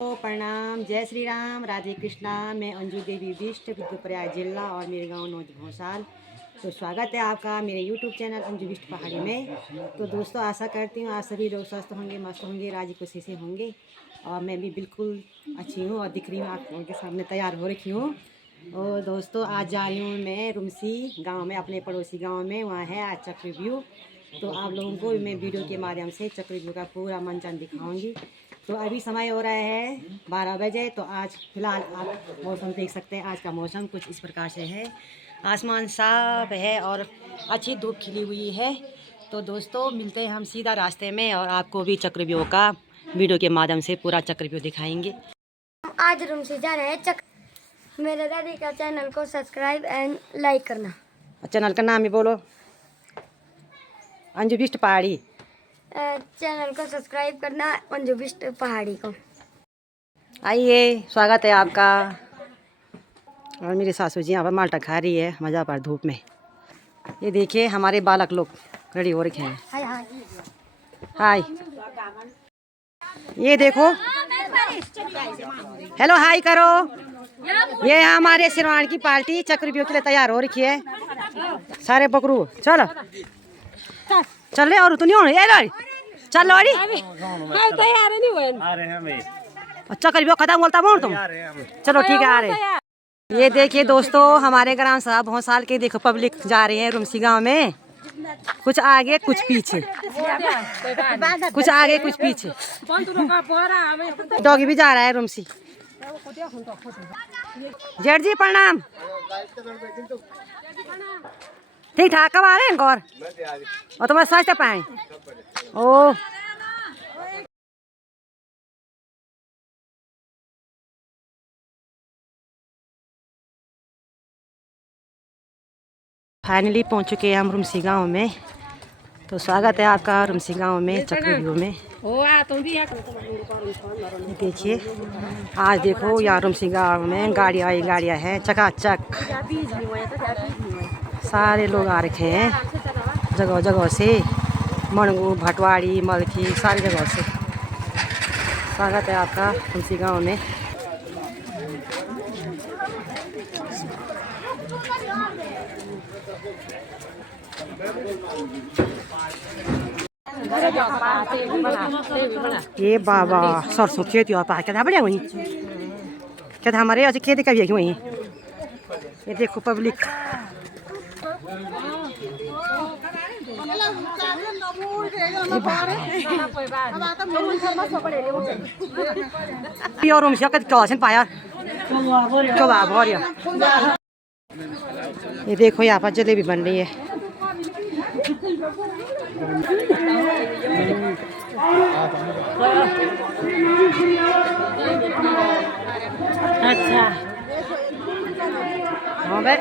तो प्रणाम, जय श्री राम, राधे कृष्णा। मैं अंजू देवी बिष्ट, रुद्रप्रयाग जिला और मेरे गांव नौज भोसाल। तो स्वागत है आपका मेरे यूट्यूब चैनल अंजू बिष्ट पहाड़ी में। तो दोस्तों, आशा करती हूँ आप सभी लोग स्वस्थ होंगे, मस्त होंगे, राजी खुशी से होंगे। और मैं भी बिल्कुल अच्छी हूँ और दिख रही हूँ आप लोगों के सामने, तैयार हो रखी हूँ। और दोस्तों, आज जा रही हूँ मैं रुमसी गाँव में, अपने पड़ोसी गाँव में। वहाँ है आज चक्रव्यूह। तो आप लोगों को मैं वीडियो के माध्यम से चक्रव्यूह का पूरा मंचन दिखाऊंगी। तो अभी समय हो रहा है 12 बजे। तो आज फिलहाल आप मौसम देख सकते हैं। आज का मौसम कुछ इस प्रकार से है, आसमान साफ है और अच्छी धूप खिली हुई है। तो दोस्तों, मिलते हैं हम सीधा रास्ते में और आपको भी चक्रव्यूह का वीडियो के माध्यम से पूरा चक्रव्यूह दिखाएंगे। आज रूम से जा रहे हैं मेरे दादी का चैनल को सब्सक्राइब एंड लाइक करना। चैनल का नाम ही बोलो, अंजू बिष्ट पहाड़ी। चैनल को सब्सक्राइब करना, अंजू बिष्ट पहाड़ी को। आइए, स्वागत है आपका। और मेरी सासू जी यहाँ पर माल्टा खा रही है मज़ा पर धूप में। ये देखिए हमारे बालक लोग रेडी हो रखे हैं। हाय हाय हाय, ये देखो, हेलो हाय करो। ये हमारे सिरवान की पार्टी चक्रव्यूह के लिए तैयार हो रखी है। सारे बकरू चलो चल रहे और तू नहीं होने चल लौड़ी चक्रव्यूह खत्म बोलता मोड़ तुम। चलो ठीक है, आ रहे। ये देखिए दोस्तों, हमारे ग्राम साहब बहुत साल के देखो पब्लिक जा रहे हैं रुमसी गांव में। कुछ आगे कुछ पीछे, कुछ आगे कुछ पीछे। डॉगी भी जा रहा है रुमसी। जेठ जी प्रणाम। ठीक ठाक, कब आ रहे हैं गौर और तुम्हारे स्वास्थ्य पाए। ओ फाइनली पहुंच चुके हैं हम रुमसी गांव में। तो स्वागत है आपका रुमसी गांव में चक्रव्यूह में। देखिए आज देखो यहाँ रुमसी गांव में गाड़ियाँ ही गाड़ियाँ हैं चकाचक। सारे लोग आ रखे हैं जगह जगह से, मणगू, भटवाड़ी, मलखी, सारी जगह से। स्वागत है आपका रुमसी गांव में। ये बाबा सरसों खेती पा क्या था बढ़िया वहीं, क्या था हमारे अच्छे खेती का भी है वहीं। ये देखो पब्लिक, और रूम से कद पाया क्यों बाबा। ये देखो यहाँ पर जलेबी बन रही है। अच्छा हाँ भाई,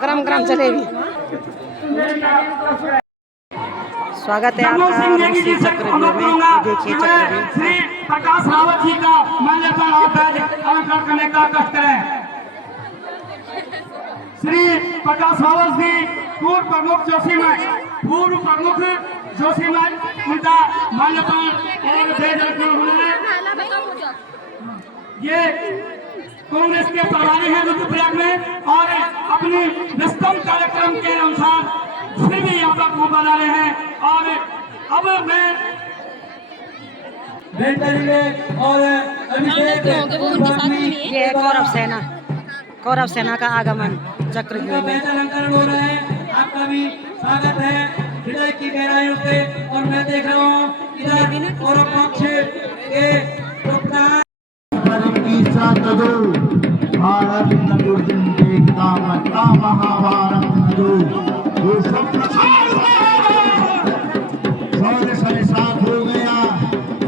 गरम गरम जलेबी। स्वागत है आपका रुमसी चक्रव्यूह में। देखिए चक्रव्यूह श्री प्रकाश रावत जी का मान्यता अलंकार करने का कष्ट करें। श्री प्रकाश रावत जी पूर्व प्रमुख जोशीमठ, उनका मान्यता ये कांग्रेस के प्रभारी हैं रुद्रप्रयाग में और अपनी व्यस्तम कार्यक्रम के अनुसार फिर भी यहाँ पर खूब बना रहे हैं। और अब मैं और ये कौरव सेना का आगमन चक्रव्यूह में। अलंकरण हो रहा है। आपका भी स्वागत है हृदय की गहराइयों से। और मैं देख रहा हूँ इधर कौरव पक्ष के भारत महाभारत साथ हो गया।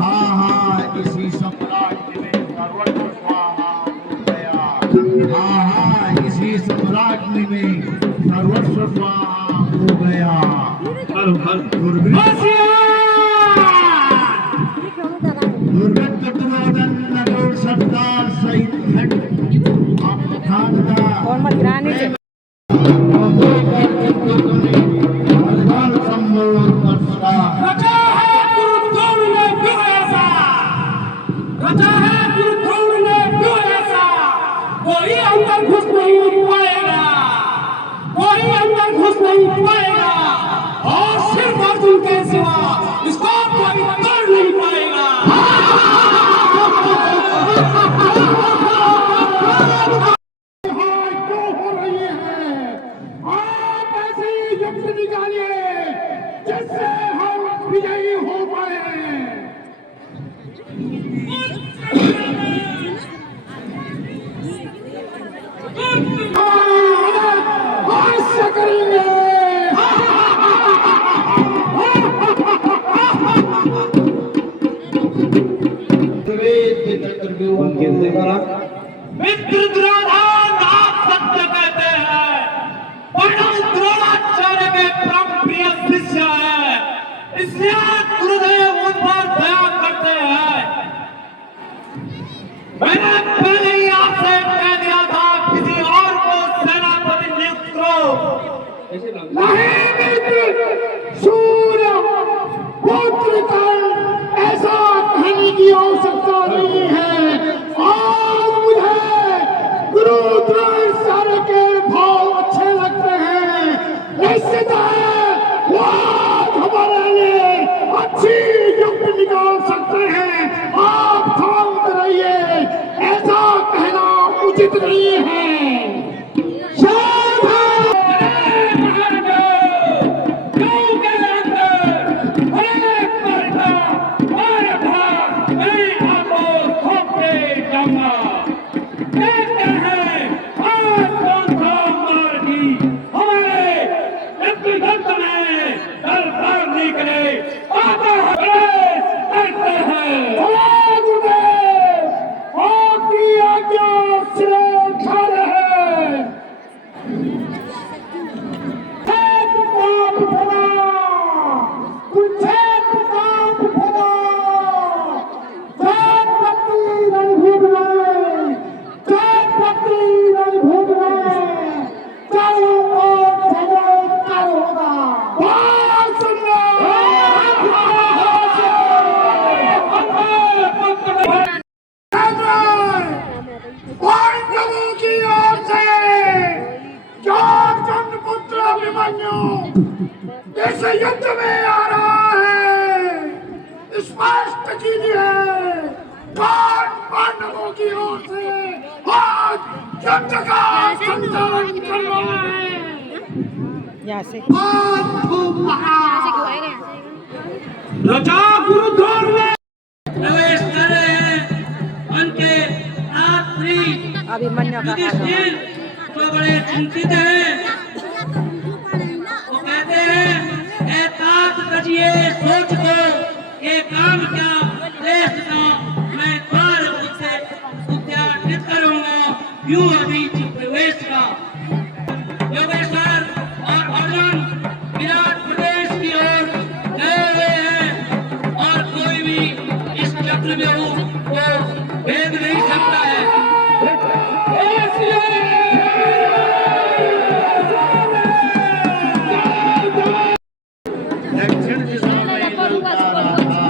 हाँ हाँ, इसी सम्राट में सर्वस्व स्वाहा हो गया। हाँ हाँ, इसी सम्राट में सर्वस्व स्वाहा हो गया। दुर्गत दुर्योधन नगौर सरदार सहित कौन मत गिराने से रचा है गुरु तुमने क्यों ऐसा मित्र दुर्योधन आप सत्य कहते हैं, परंतु द्रोणाचार्य के परम प्रिय शिष्य है, इसलिए गुरुदेव उन पर दया करते हैं। मैंने पहले ही आपसे कह दिया था किसी और को सेनापति नियुक्त करो। नहीं मित्र, सूर्य पुत्र कर ऐसा कहने की आवश्यकता नहीं है। आज मुझे गुरु द्रोणाचार्य के भाव अच्छे लगते हैं, निश्चित है वो आज हमारे लिए अच्छी युक्ति निकाल सकते हैं। आप शांत रहिए, ऐसा कहना उचित नहीं है। शांत इस युद्ध में आ रहा है, स्पष्ट कीजिए कौन पांडवों की ओर से आज युद्ध का संचालन कर रहा है। यहाँ से राजा गुरुद्वार में प्रवेश कर रहे हैं। उनके आखिरी अभिमन्यु का युधिष्ठिर तो बड़े चिंतित हैं। वो कहते हैं एकांत तजिए सोच को ये काम क्या देश का मैं द्वार से उद्यानित करूंगा यूं अभी प्रवेश का योगेश्वर और अर्जुन विराट प्रदेश की ओर गए हुए हैं और कोई भी इस चक्र में को भेद नहीं सकता है। दक्षिण दिशा में चलता रहा था,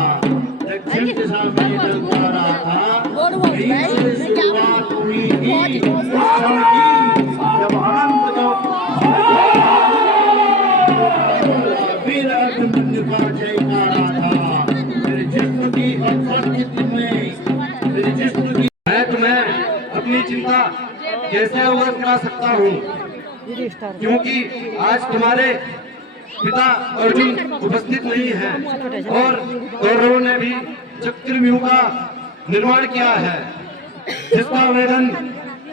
दक्षिण दिशा में चलता रहा था। यहीं से शुरुआत हुई थी क्षण की, जब अनंत को फिर अभिमन्यु का जयकारा था। फिर जिस्म की उपस्थिति में, फिर जिस्म की मैं तुम्हें अपनी चिंता कैसे अवगत करा सकता हूँ, युधिष्ठिर क्योंकि आज तुम्हारे पिता अर्जुन उपस्थित नहीं है और कौरवों ने भी चक्रव्यूह का निर्माण किया है, जिसका वेदन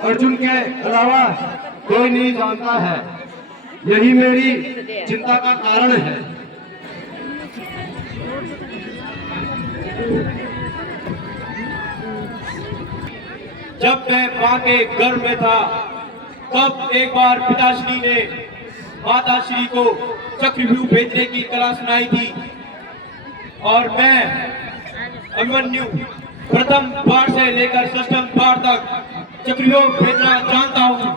अर्जुन के अलावा कोई नहीं जानता है। यही मेरी चिंता का कारण है। जब मैं मां के गर्भ में था तब एक बार पिताश्री ने माताश्री को चक्रव्यूह भेजने की कला सुनाई थी और मैं अभिमन्यु प्रथम बार से लेकर षष्ठम बार तक चक्रव्यूह भेजना जानता हूँ।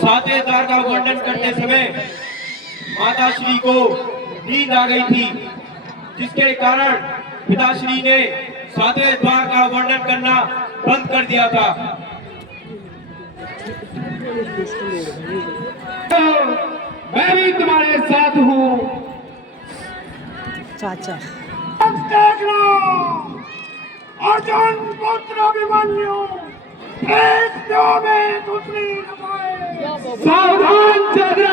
सातवें द्वार का वर्णन करते समय माताश्री को नींद आ गई थी, जिसके कारण पिताश्री ने सातवें द्वार का वर्णन करना बंद कर दिया था। मैं भी तुम्हारे साथ हूँ। चाचा देखना अर्जुन पुत्र अभिमन्यु एक दो में दूसरी लगाए। सावधान चंद्र,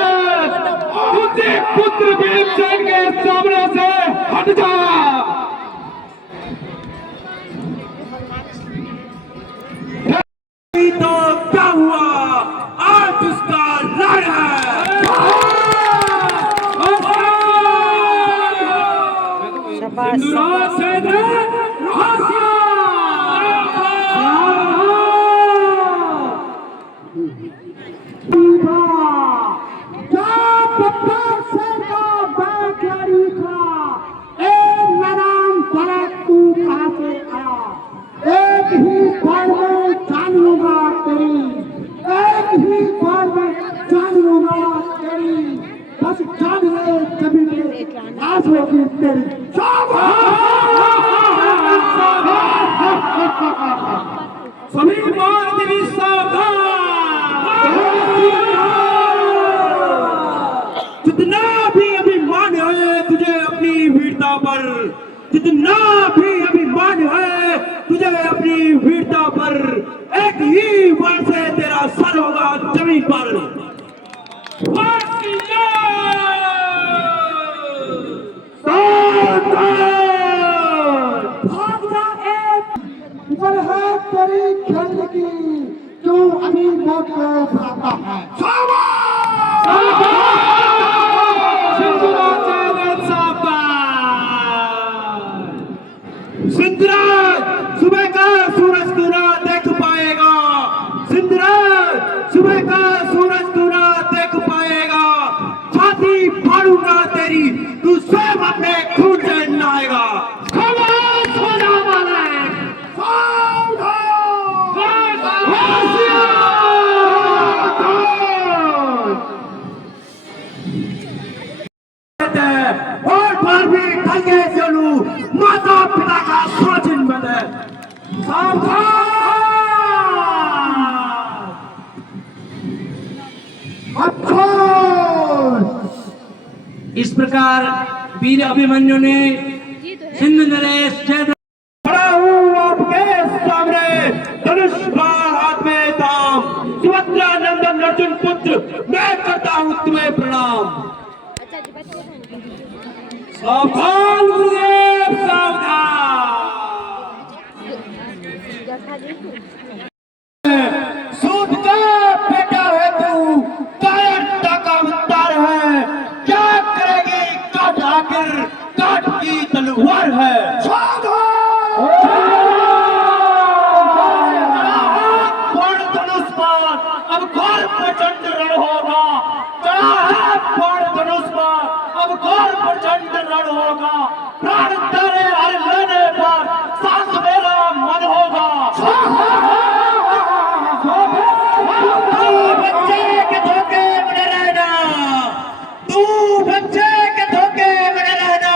तुझे पुत्र भीमसेन के सामने से हट जा। तो क्या हुआ, आज उसका लड़ है। शाबाश शाबाश। भी सावधान। जितना भी अभिमान है तुझे अपनी वीरता पर, जितना भी अभिमान है तुझे अपनी वीरता पर, एक ही बार से तेरा सर होगा जमीन पर। पर है तेरी खेल की जो अभी मौत को बुलाता है। सिंधराज सुबह का सूरज तू ना देख पाएगा, सिंधराज सुबह का सूरज तू ना देख पाएगा, छाती फाड़ूंगा तेरी तू स्वयं अपने खून से नहाएगा। खामोश हो जा मालिक, और पर भी ढंगे चलू माता पिता का सोचिन बने। सावधान। इस प्रकार वीर अभिमन्यु ने सिंध नरेश खड़ा हूँ आपके सामने, धनुष बाण हाथ में थाम, सुभद्रा नंदन अर्जुन पुत्र मैं करता हूँ तुम्हें प्रणाम। सावधान गुरुदेव सावधान। सूद का बेटा है तू, कायरता का अवतार है, क्या करेगी काट आखिर काट की तलवार है। बाण धनुष बाण अब घोर प्रचंड रण होगा, चढ़ा है बाण धनुष बाण अब घोर प्रचंड रण होगा, प्राण तेरे हर लेने पर सांस मेरा मन होगा। तू बच्चे के धोखे में रहना, तू बच्चे के धोखे में रहना,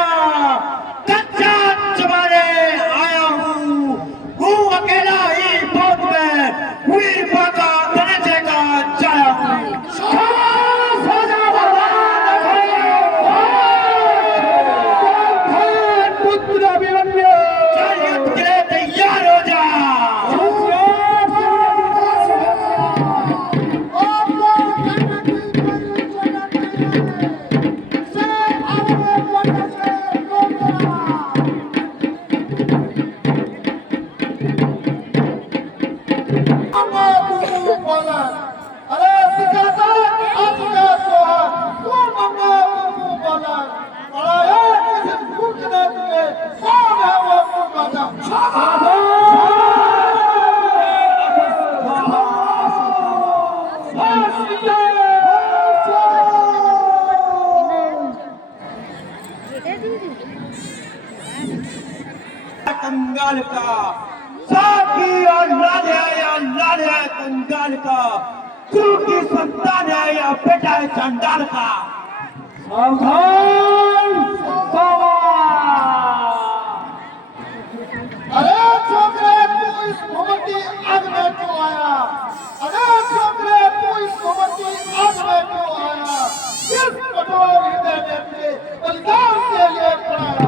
कच्चा चबाने आया हूँ अकेला ही बहुत में, वीर बाका धनंजय का जाया हूँ। पुत्र अभिमन्यु युद्ध के लिए तैयार हो जा। अरे दिखाता आज का त्योहार तू मंगा तू बोला, अरे किसी भूख ने तुझे कौन है वो तू बता। कंगाल का साकी और लाल है कंगाल का, गुरु की संतान है या बेटा है चंडाल का। सावधान अरे छोकरे तू इस भवन की आग में क्यों आया? अरे छोकरे तू इस भवन की आग में क्यों आया? किस कठोर हृदय ने तुझे बलिदान के लिए पड़ाया?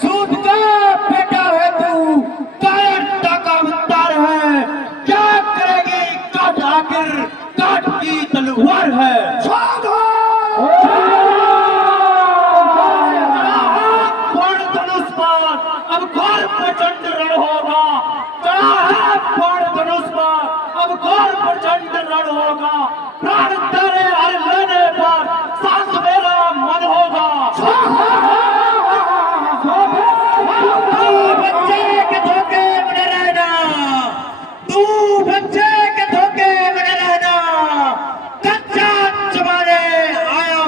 सूद का बेटा है तू, कायरता का अवतार है, क्या करेगी काट आखिर काट की तलवार है। बाण धनुष बाण अब घोर प्रचंड रण होगा, चढ़ा है बाण धनुष बाण अब घोर प्रचंड रण होगा, प्राण तेरे हर लेने पर सांस मेरा मन होगा। तू बच्चे के धोखे में रहना, तू बच्चे के धोखे में रहना, कच्चा चबाने आया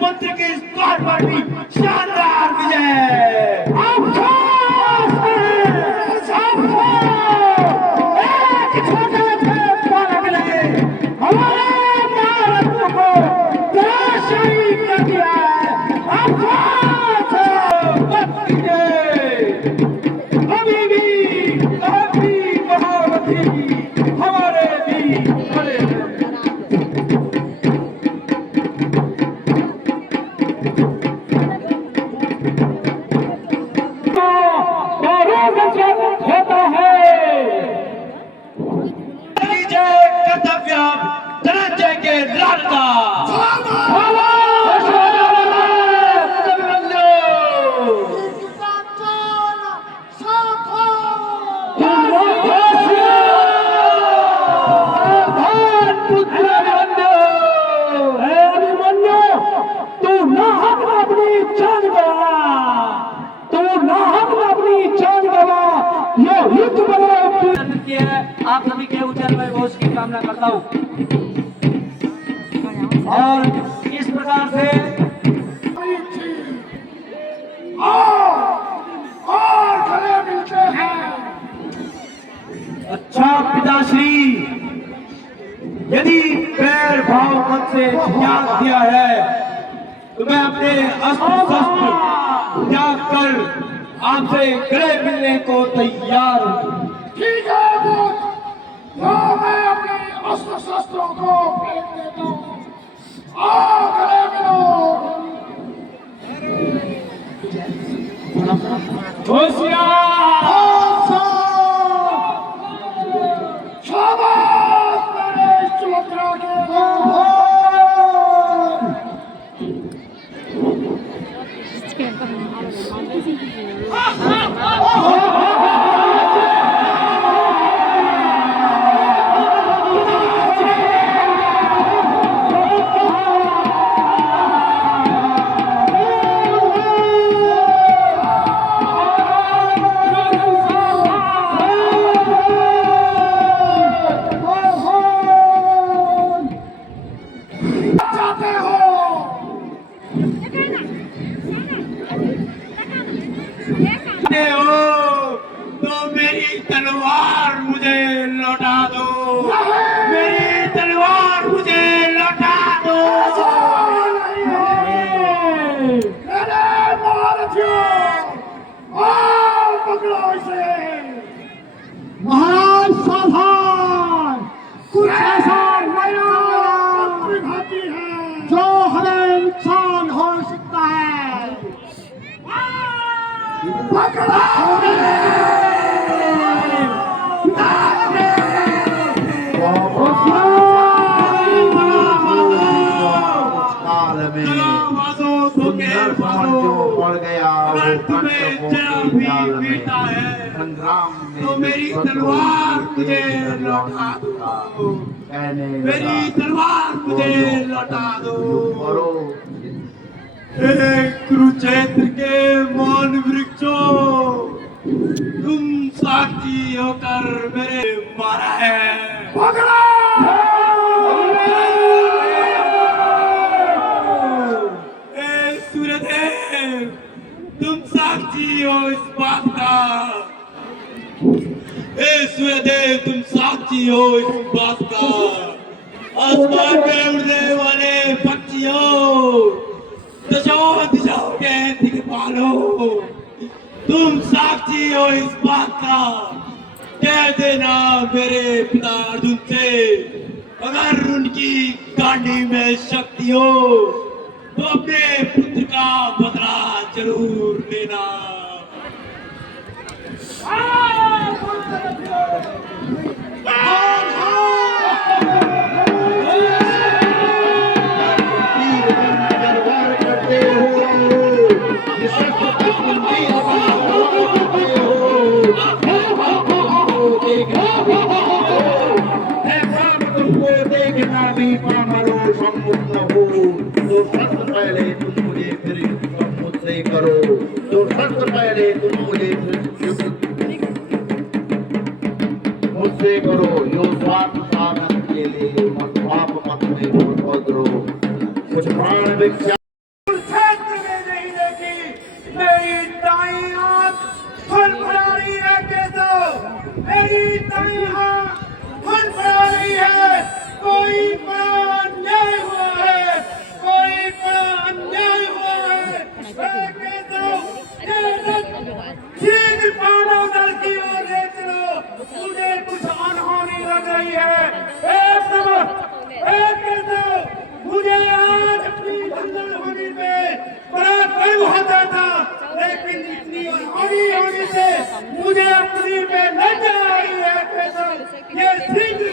मंत्री की स्क्वाड पर भी शानदार विजय। कर्तव्य धनंजय के लालता। आप सभी के उज्जवल में घोष की कामना करता हूँ और इस प्रकार से और गले मिलते हैं। अच्छा पिताश्री, यदि पैर भाव मन से त्याग दिया है तो मैं अपने अस्त्र शस्त्र त्याग कर आपसे गले मिलने को तैयार हूँ। ठीक है बुद्ध, तो मैं अपने अस्त्र शस्त्रों को फेंक देता हूँ। आओ गले मिलो। शाबाश मेरे चुलत्रा के तलवार मुझे लौटा दो, मेरी तलवार मुझे लौटा दो। मेरे महारथियों, आओ पकड़ो इसे। महाराज सावधान, कुछ ऐसा नया घाती है जो हमें नुकसान हो सकता है। पकड़ो पड़ गया संग्राम में तो मेरी तलवार मुझे लौटा दो, मेरी तलवार मुझे लौटा दो। कुरुक्षेत्र के मौन वृक्षों, तुम साक्षी होकर मेरे मारा है। सूर्यदेव, तुम साक्षी हो इस बात का। सूर्यदेव, तुम साक्षी हो इस बात का। आसमान में उड़ने वाले पक्षियों, दिशाओं दिशाओं के दिक्पालों, तुम साक्षी हो इस बात का। कह देना मेरे पिता अर्जुन से, अगर उनकी गांडी में शक्ति हो तो अपने पुत्र का बदला जरूर लेना। एक है पाप तुमको देखना भी पामरो सम्मुख न हो, तो शर्त पहले तुम मुझे फिर युद्ध मुझसे करो, तो शर्त पहले तुम मुझे फिर युद्ध मुझसे करो, यो स्वार्थ साधन के लिए मत पाप मत में उपद्रो, कुछ प्राण भिक्षा क्षेत्र में नहीं देखी मेरी दाईं आंख फड़फड़ा रही है केशव, मेरी दाईं आंख फड़फड़ा रही है, कोई बड़ा अन्याय हुआ है, कोई बड़ा अन्याय हुआ है। केशव, ये शीघ्र पांडव दल की ओर ले चलो, मुझे कुछ अनहोनी लग रही है। केशव, मुझे आज अपनी बंधन होने पे बड़ा गर्व होता था, लेकिन इतनी अनहोनी होने से मुझे अपनी पे लज्जा आई है। केशव, ये शीघ्र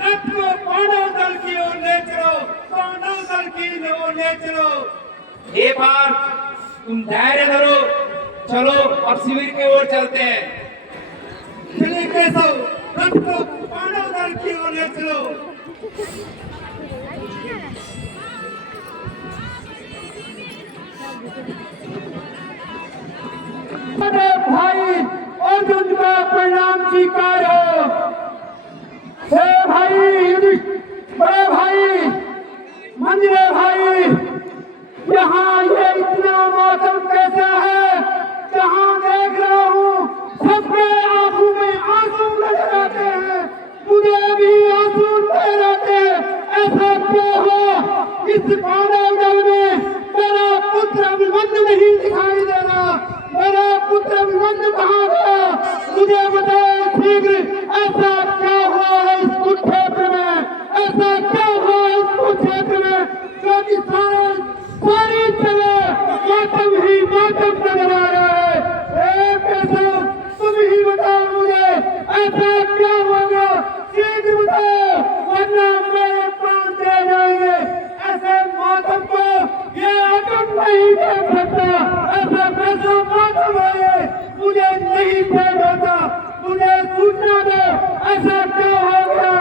रथ को पांडव दल की ओर ले चलो, पांडव दल की ओर ले चलो। एक बार तुम धैर्य धरो, चलो अब शिविर की ओर चलते हैं। चलिए केशव, रथ को पांडव दल की ओर ले चलो। भाई अर्जुन का परिणाम स्वीकारो। हे भाई बड़े भाई मंदिर भाई, यहाँ ये इतना मौसम कैसा है, जहाँ देख रहा हूँ सबके आंखों में आंसू नजर आते हैं, मुझे भी आंसू नजर आते हैं। ऐसा क्यों हुआ? इस पांडव दल में मेरा पुत्र अभिमन्यु नहीं दिखाई दे रहा, मेरा पुत्र अभिमन्यु कहाँ गया? मुझे बताए शीघ्र, ऐसा क्या हुआ है इस कुरुक्षेत्र में, ऐसा क्या हुआ है इस कुरुक्षेत्र में, जो कि सारी जगह मातम ही मातम नजर आ रहा है। केशव, तुम ही बताओ मुझे, ऐसा क्या होगा? शीघ्र बताओ, वरना मेरे प्राण चले जाएंगे। ऐसे मातम को ये अर्जुन नहीं देख सकता, ऐसा कैसा मातम है ये, मुझे नहीं देख होता, मुझे सूचना दो, ऐसा क्या हो गया?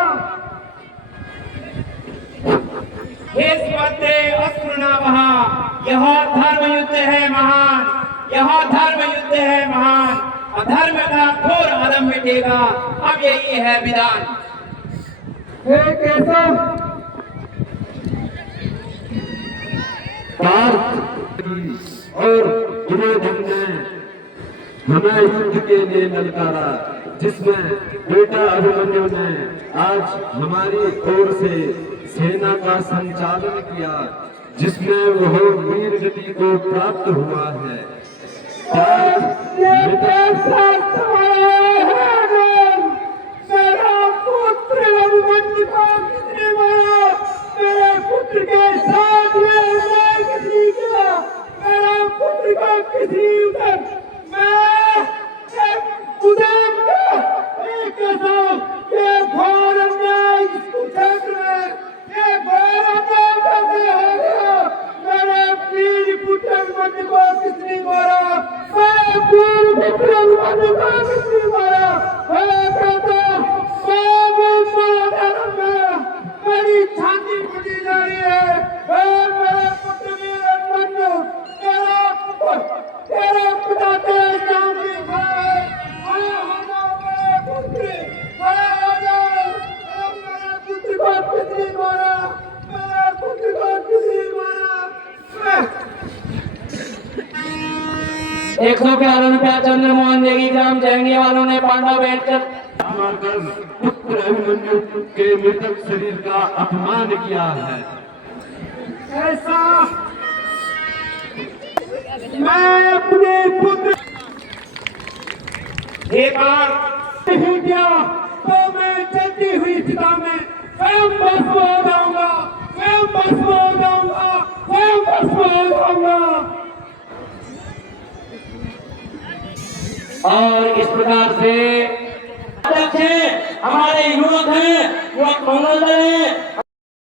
यह धर्म युद्ध है महान, यह धर्म युद्ध है महान, अधर्म का घोर अधम मिटेगा, अब यही है विधान। हे केशव, और दुर्योधन ने हमें युद्ध के लिए ललकारा, जिसमें बेटा अभिमन्यु ने आज हमारी ओर से सेना का संचालन किया, जिसमें वह वीर गति को प्राप्त हुआ है। मेरा पुत्र अभिमन्यु को किसने मारा? मेरे पुत्र के साथ ये अन्याय किसने किया? मेरा पुत्र को किसी उधर ये घोर अन्याय इस कुरुक्षेत्र में, ये घोर अन्याय कैसे हो गया? मेरे वीर पुत्र अभिमन्यु को किसने मारा? मेरे वीर पुत्र अभिमन्यु को किसने मारा? मेरी छाती फटी जा रही है। मेरे पुत्र वीर अभिमन्यु, तेरा पिता तेरे सामने खड़ा है। मेरे पुत्र को किसने मारा? मेरे पुत्र को किसने मारा? 111 रुपया चंद्रमोहन देगी ग्राम जहंगी वालों ने पांडव बैठकर पुत्र अभिमन्यु के मृतक शरीर का अपमान किया है। ऐसा मैं अपने पुत्र एक बार नहीं किया तो मैं चलती हुई चिता में स्वयं भस्म हो जाऊंगा, स्वयं भस्म हो जाऊंगा, स्वयं भस्म हो जाऊंगा। और इस प्रकार से हमारे युवक हैं, युवक महोदय हैं।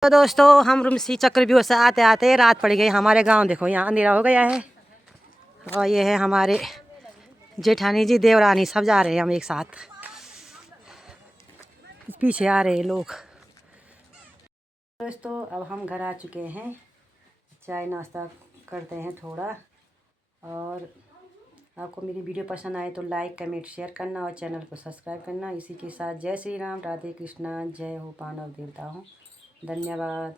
तो दोस्तों, हम रुमसी चक्रव्यूह से आते आते रात पड़ गई हमारे गांव। देखो यहाँ अंधेरा हो गया है, और ये है हमारे जेठानी जी, देवरानी, सब जा रहे हैं हम एक साथ। पीछे आ रहे लोग। दोस्तों अब हम घर आ चुके हैं, चाय नाश्ता करते हैं थोड़ा। और आपको मेरी वीडियो पसंद आए तो लाइक कमेंट शेयर करना और चैनल को सब्सक्राइब करना। इसी के साथ जय श्री राम, राधे कृष्णा, जय हो पांडव देवता हूँ। धन्यवाद।